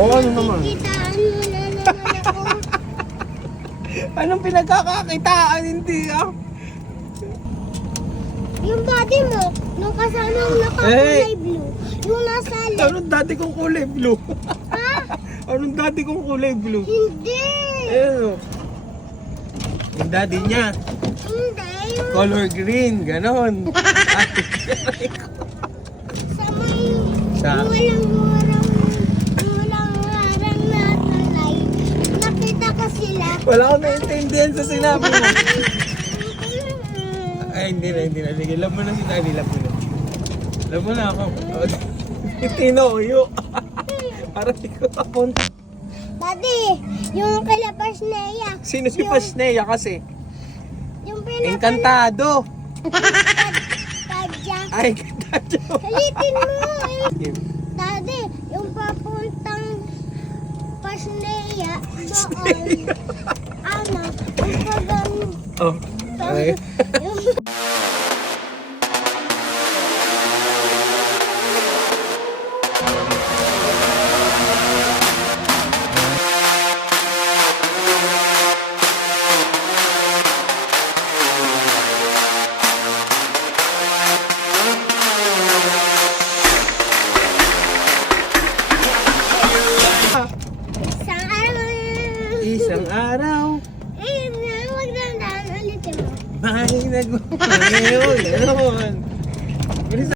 Oo, ano naman? Kitaan mo na naman ako. Anong pinagkakakitaan? Hindi ah. Yung body mo, nung kasama ang nakakulay blue. Yung nasa left. Anong dati kong kulay blue? Ha? Anong dati kong kulay blue? Hindi. Ayun. Yung daddy niya. Hindi. Yung Color green. Ganon. sa may... Sa- Walang harang na talay. Nakita ka sila. Wala akong naintindihan sa sinabi mo. Ay, hindi na. Sige, love mo na si daddy. Love mo na. Love mo na ako. Tinoyo. Para di ko papunta. Daddy, yung kila Pasneya. Sino si Pasneya kasi? Yung pinapanood. Encantado. Tadya. Ay, Encantado. Halitin mo. Daddy, yung papuntang Pasneya doon. Ano, yung pagano. Oh. Okay. Isang araw. Isang araw, Wag na ulitin mo. may nagmamayo. Ganon.